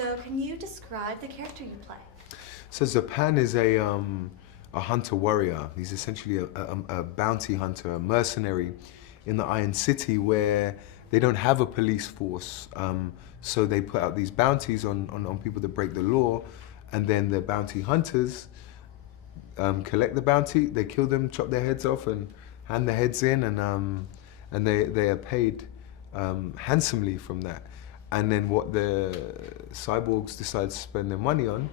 So can you describe the character you play? So Zapan is a hunter warrior. He's essentially a bounty hunter, a mercenary in the Iron City where they don't have a police force. So they put out these bounties on people that break the law, and then the bounty hunters collect the bounty, they kill them, chop their heads off and hand the heads in, and they are paid handsomely from that. And then what the cyborgs decide to spend their money on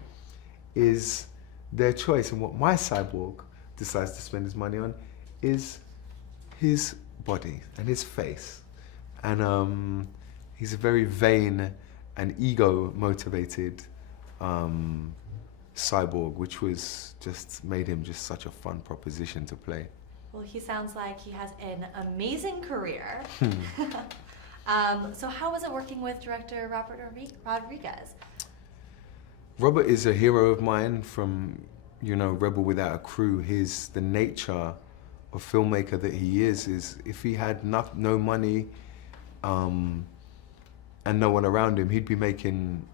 is their choice. And what my cyborg decides to spend his money on is his body and his face. And he's a very vain and ego-motivated cyborg, which was just made him just such a fun proposition to play. Well, he sounds like he has an amazing career. So how was it working with director Robert Rodriguez? Robert is a hero of mine from, Rebel Without a Crew. The nature of filmmaker that he is if he had no money and no one around him, he'd be making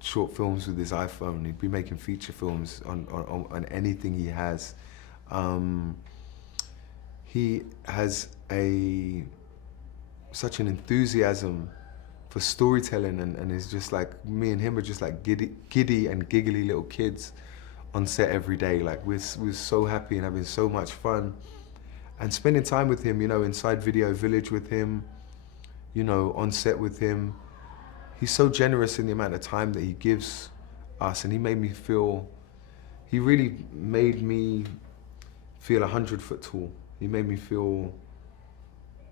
short films with his iPhone. He'd be making feature films on anything he has. He has such an enthusiasm for storytelling, and it's just like, me and him are just like giddy and giggly little kids on set every day. Like we're so happy and having so much fun. And spending time with him, inside Video Village with him, on set with him. He's so generous in the amount of time that he gives us, and he really made me feel 100 foot tall. He made me feel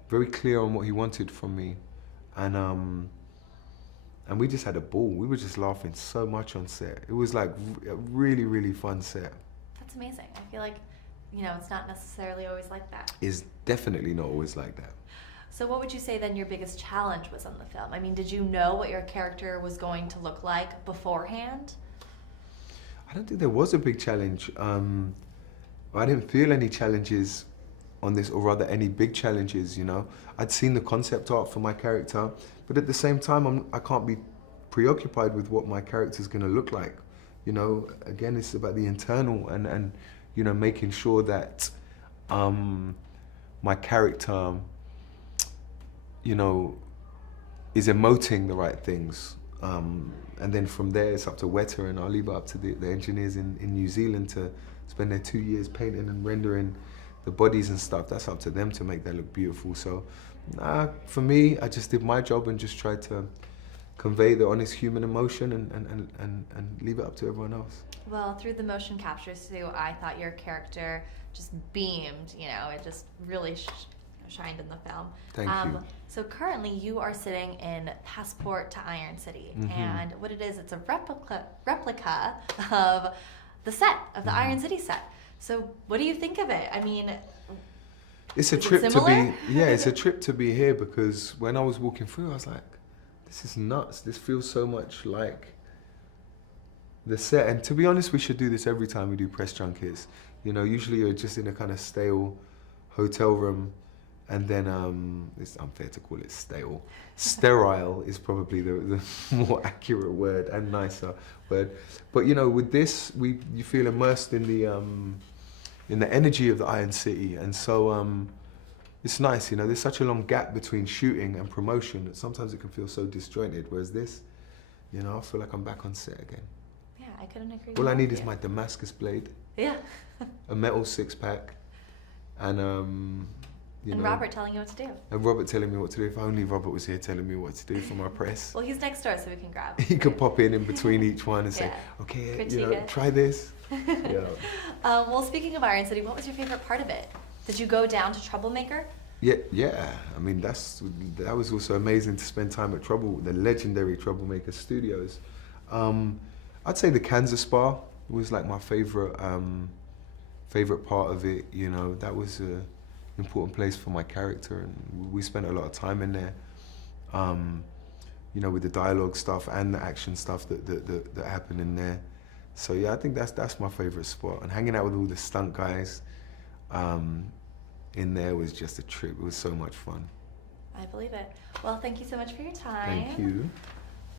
very clear on what he wanted from me. And we just had a ball. We were just laughing so much on set. It was like a really, really fun set. That's amazing. I feel like, it's not necessarily always like that. It's definitely not always like that. So what would you say then your biggest challenge was on the film? I mean, did you know what your character was going to look like beforehand? I don't think there was a big challenge. I didn't feel any challenges on this, or rather any big challenges, I'd seen the concept art for my character, but at the same time, I can't be preoccupied with what my character's gonna look like. Again, it's about the internal and making sure that my character, is emoting the right things. And then from there, it's up to Weta, and I'll leave it up to the engineers in New Zealand to spend their 2 years painting and rendering the bodies and stuff. That's up to them to make that look beautiful. So for me, I just did my job and just tried to convey the honest human emotion and leave it up to everyone else. Well, through the motion captures too, I thought your character just beamed, it just really shined in the film. Thank you. So currently you are sitting in Passport to Iron City, and what it is, it's a replica of the set, of the Iron City set. So what do you think of it? I mean, it's a trip to be, it's a trip to be here, because when I was walking through, I was like, this is nuts. This feels so much like the set. And to be honest, we should do this every time we do press junkets. Usually you're just in a kind of stale hotel room, and then it's unfair to call it stale. Sterile is probably the more accurate word and nicer word. But with this, you feel immersed in the energy of the Iron City, and so it's nice. There's such a long gap between shooting and promotion that sometimes it can feel so disjointed. Whereas this, I feel like I'm back on set again. Yeah, I couldn't agree. All I need is my Damascus blade. Yeah. A metal 6-pack, and and Robert telling you what to do. And Robert telling me what to do. If only Robert was here telling me what to do for my press. Well, he's next door, so we can grab him. He could pop in between each one and say, okay, try this. Well, speaking of Iron City, what was your favorite part of it? Did you go down to Troublemaker? Yeah. I mean, that was also amazing to spend time at the legendary Troublemaker Studios. I'd say the Kansas Spa was like my favorite part of it. That was a important place for my character, and we spent a lot of time in there, with the dialogue stuff and the action stuff that happened in there. So yeah, I think that's my favorite spot, and hanging out with all the stunt guys in there was just a trip. It was so much fun. I believe it. Well, thank you so much for your time. Thank you.